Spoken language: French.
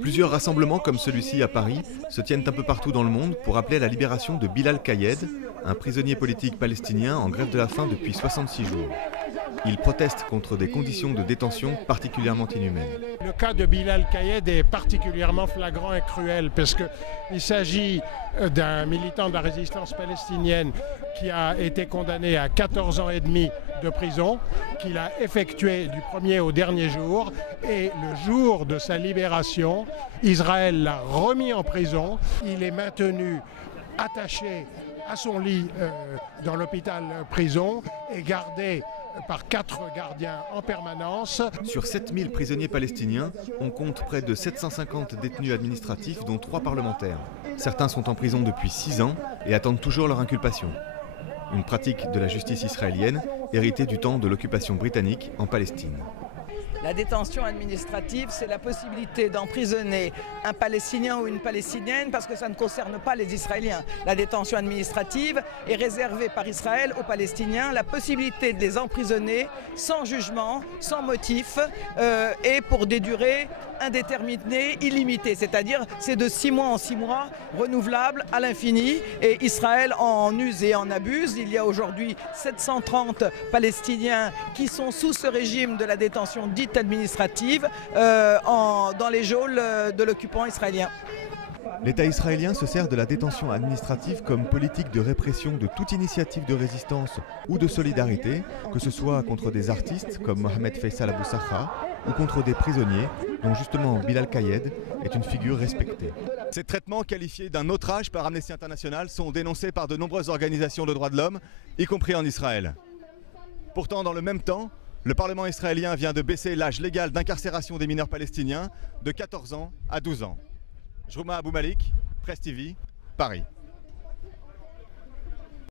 Plusieurs rassemblements comme celui-ci à Paris se tiennent un peu partout dans le monde pour appeler à la libération de Bilal Kayed, un prisonnier politique palestinien en grève de la faim depuis 66 jours. Il proteste contre des conditions de détention particulièrement inhumaines. Le cas de Bilal Kayed est particulièrement flagrant et cruel parce qu'il s'agit d'un militant de la résistance palestinienne qui a été condamné à 14 ans et demi de prison, qu'il a effectué du premier au dernier jour, et le jour de sa libération, Israël l'a remis en prison. Il est maintenu attaché à son lit dans l'hôpital prison et gardé par 4 gardiens en permanence. Sur 7000 prisonniers palestiniens, on compte près de 750 détenus administratifs, dont 3 parlementaires. Certains sont en prison depuis 6 ans et attendent toujours leur inculpation. Une pratique de la justice israélienne héritée du temps de l'occupation britannique en Palestine. La détention administrative, c'est la possibilité d'emprisonner un Palestinien ou une Palestinienne parce que ça ne concerne pas les Israéliens. La détention administrative est réservée par Israël aux Palestiniens, la possibilité de les emprisonner sans jugement, sans motif et pour des durées indéterminées, illimitées. C'est-à-dire c'est de 6 mois en 6 mois, renouvelable à l'infini, et Israël en use et en abuse. Il y a aujourd'hui 730 Palestiniens qui sont sous ce régime de la détention dite administrative dans les geôles de l'occupant israélien. L'État israélien se sert de la détention administrative comme politique de répression de toute initiative de résistance ou de solidarité, que ce soit contre des artistes comme Mohamed Faisal Abou Sakha ou contre des prisonniers, dont justement Bilal Kayed est une figure respectée. Ces traitements qualifiés d'un outrage par Amnesty International sont dénoncés par de nombreuses organisations de droits de l'homme, y compris en Israël. Pourtant, dans le même temps, le Parlement israélien vient de baisser l'âge légal d'incarcération des mineurs palestiniens de 14 ans à 12 ans. Jrouma Abou Malik, Presse TV, Paris.